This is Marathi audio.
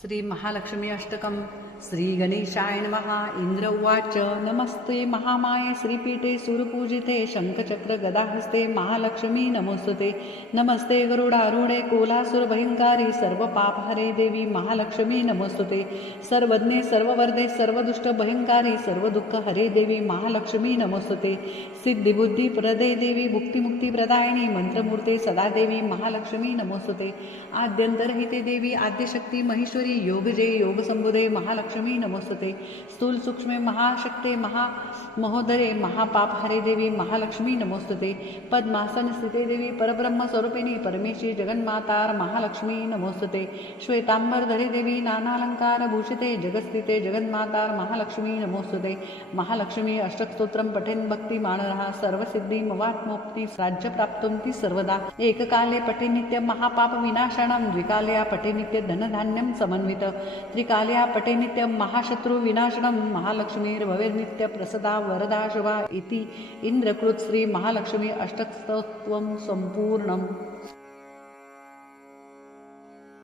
श्री महालक्ष्मी अष्टकं श्रीगणेशाय नमः। इन्द्र उवाच नमस्ते महामाये श्रीपीठे सुरपूजिते शङ्खचक्र गदाहस्ते महालक्ष्मी नमोस्तुते। नमस्ते गरुडारूढे कोलासुरभयङ्कारी सर्वपापहरे देवी महालक्ष्मी नमोस्तुते। सर्वज्ञे सर्ववर्धे सर्वदुष्टभयङ्कारी सर्वदुःखहरे देवी महालक्ष्मी नमोस्तुते। सिद्धिबुद्धिप्रदे देवी मुक्तिमुक्तिप्रदायिनी मंत्रमूर्ते सदा देवी महालक्ष्मी नमोस्तुते। आद्यंतरहिते देवी आद्यशक्ती महेश्वरी योगजे योगसंबुधे महालक्ष्मी नमोस्तुते. स्थूल सूक्ष्मे महाशक्ते महा महोदरे महापाप हरे देवी महालक्ष्मी नमोस्तुते. पद्मासन स्थिते देवी परब्रह्म स्वरूपिणी जगन्मातार महालक्ष्मी नमोस्तुते. श्वेतांबरधरे देवी नानालंकार भूषिते जगस्थिते जगन्मातार महालक्ष्मी नमोस्तुते. महालक्ष्मी अष्टकस्तोत्रम पठेन भक्ती मानरहा सर्वसिद्धी मवात्मोक्ती राज्य प्राप्तोंती सर्वदा. एककाले पठेनित्य महापाप विनाशनम द्विकाल्या पठे धनधान्यम समन्वित. त्रिकालया पठे नित्यं महाशत्रुविनाशनं महालक्ष्मीर्भवेर्नित्यप्रसदा वरदा शुभा इति इन्द्रकृत् श्रीमहालक्ष्मी अष्टस्तत्वं सम्पूर्णम्।